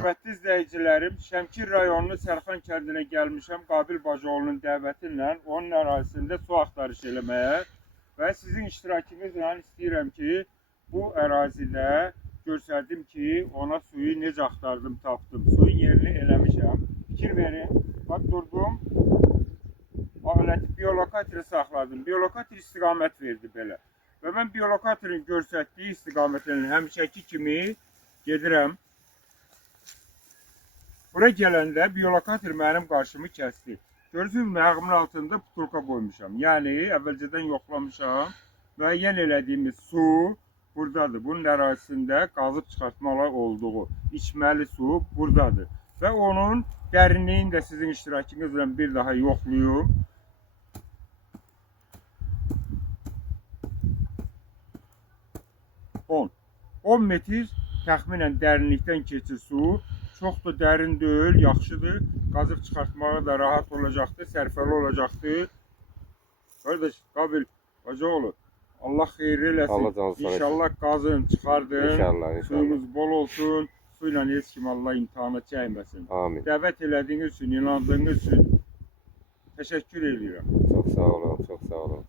Hörmətli izləyicilərim, Şəmkir rayonunun Sərxan kəndinə gəlmişəm Qabil Bacıoğlu'nun dəvəti ilə onun ərazisində su axtarış eləməyə və sizin iştirakınızla istəyirəm ki, bu ərazidə göstərdim ki, ona suyu necə axtardım, tapdım. Suyun yerini eləmişəm. Fikir verin, bax durdum, aləti biolokatörü saxladım. Biolokatör istiqamət verdi belə. Və mən biolokatörün göstərdiyi istiqamətlə həmişəki kimi gedirəm. Bura gələndə biolokatör mənim qarşımı kəsdi. Görürsünüz, ayağımın altında butulka qoymuşam. Yəni, əvvəlcədən yoxlamışam. Müəyyən elədiyimiz su buradadır. Bunun ərazisində qazıb çıxartmalar olduğu içməli su buradadır. Və onun dərinliyini də sizin iştirakınızla bir daha yoxluyum. 10 metr təxminən dərinlikdən keçir su. Çox da dərin deyil, yaxşıdır. Qazıb çıxartmağa da rahat olacaqdır, sərfəli olacaqdır. Qardaş, Qabil Bacıoğlu, Allah xeyirli eləsin. İnşallah qazın, çıxardın. İnşallah. Suyunuz bol olsun. Suyla heç kim Allah imtihana çəkməsin. Amin. Dəvət elədiyiniz üçün, inandığınız üçün təşəkkür edirəm. Çox sağ olun, çox sağ olun.